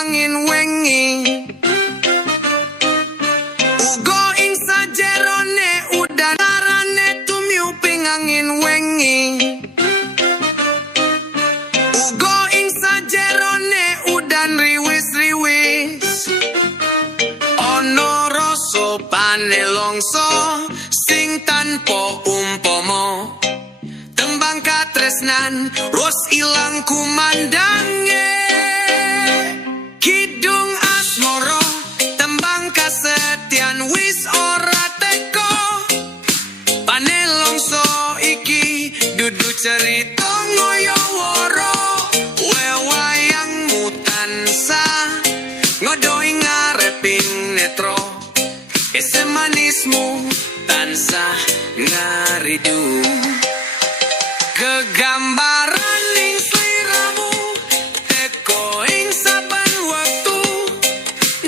angin wengi. Ugo ing sajerone udan arane tumiuping angin wengi. Ugo ing sajerone udan riwis-riwis. Ono rasa panelongso sing tanpa umpama. Tembang katresnan ros ilang kumandange. Kidung asmoro tembang kasetian wis ora teko. Panelongso iki dudu cerita ngoyo-woro. Wewayangmu tansah ngodoi ngareping netro. Ese manismu tansah ngaridu. Kegambaran ning sliramu teko ing saben wektu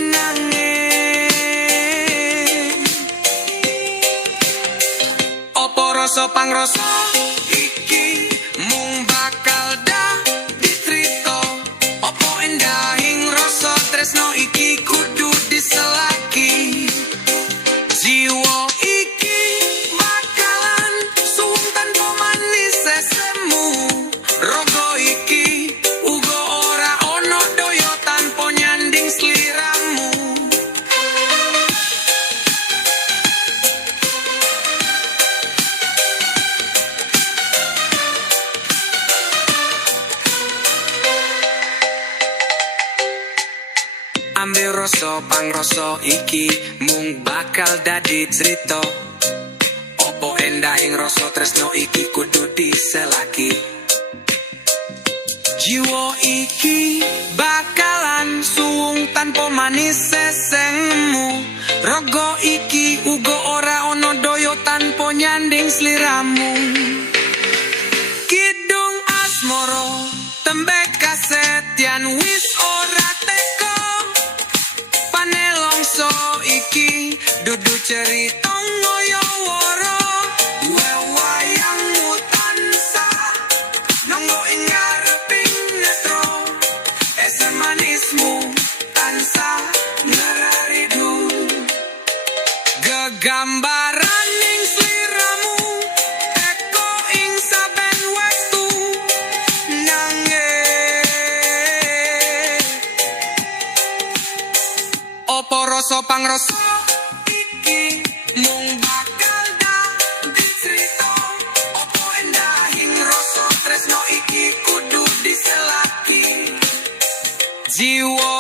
nanging opo rasa pangrasa iki mung bakal dicrita. Opo endahing rasa tresno iki kudu diselaki. Jiwa iki bakalan suwung tanpa manis sesemu. Rogo iki uga ora ono doyo tanpa nyanding sliramu. Ambil rasa pangrasa iki mung bakal dadi cerita. Opo endahing rasa tresno iki kudu diselaki. Jiwa iki bakalan suwung tanpa manis sesengmu. Rogo iki uga ora ono doyo tanpa nyanding sliramu. Kidung asmoro tembe kasetian wis ora teko. Panelongso iki dudu cerita ngoyo-woro. Wewayangmu tansah nonggo ing ngareping netro. Ese manismu tansah ngeraridu. Gegambaran ning sliramu teko ing saben wektu nanging opo rasa pangrasa iki mung bakal dicrita. Opo endahing rasa tresno iki kudu diselaki. Jiwa